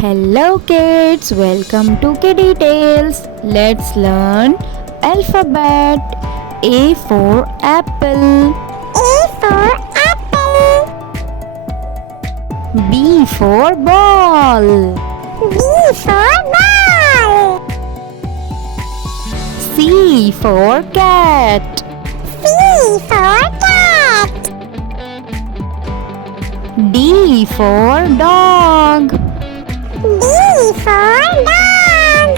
Hello kids, welcome to Kiddie Tales. Let's learn alphabet. A for apple. A for apple. B for ball. B for ball. C for cat. C for cat. D for dog. D for dog.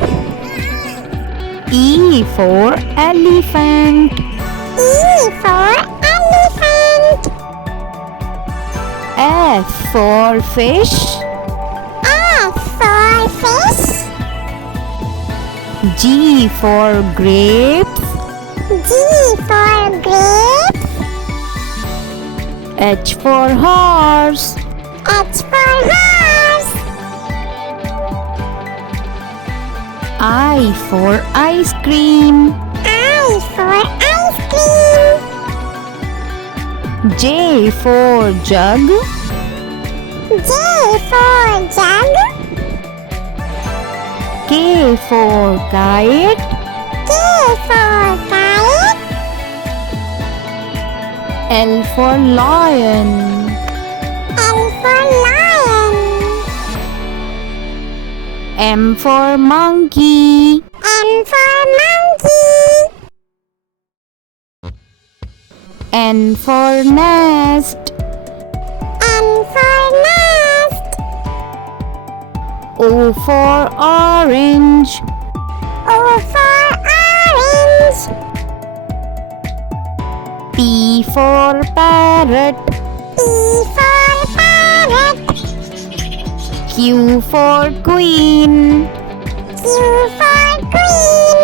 E for elephant. E for elephant. F for fish. F for fish. G for grapes. G for grapes. H for horse. H for horse. I for ice cream. I for ice cream. J for jug. J for jug. K for kite. K for kite. L for lion. L for lion. M for monkey. M for monkey. N for nest. N for nest. O for orange. O for orange. P for parrot. P for parrot. Q for queen. Q for queen.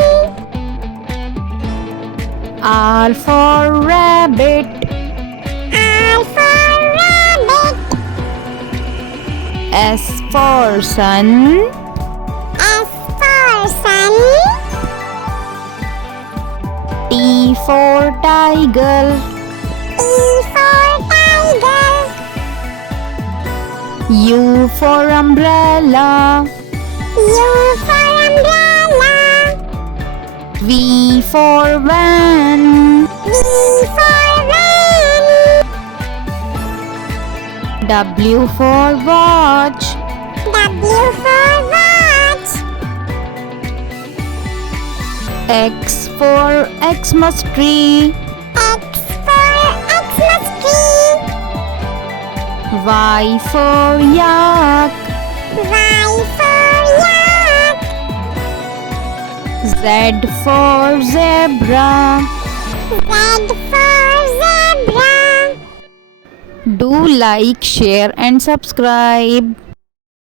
R for rabbit. R for rabbit. S for sun. S for sun. T for tiger. T for tiger. U for umbrella. U for umbrella. V for van. V for van. W for watch. W for watch. X for Xmas tree. X for Xmas tree. Y for yak. Y for yak. Z for zebra. Z for zebra. Do like, share and subscribe.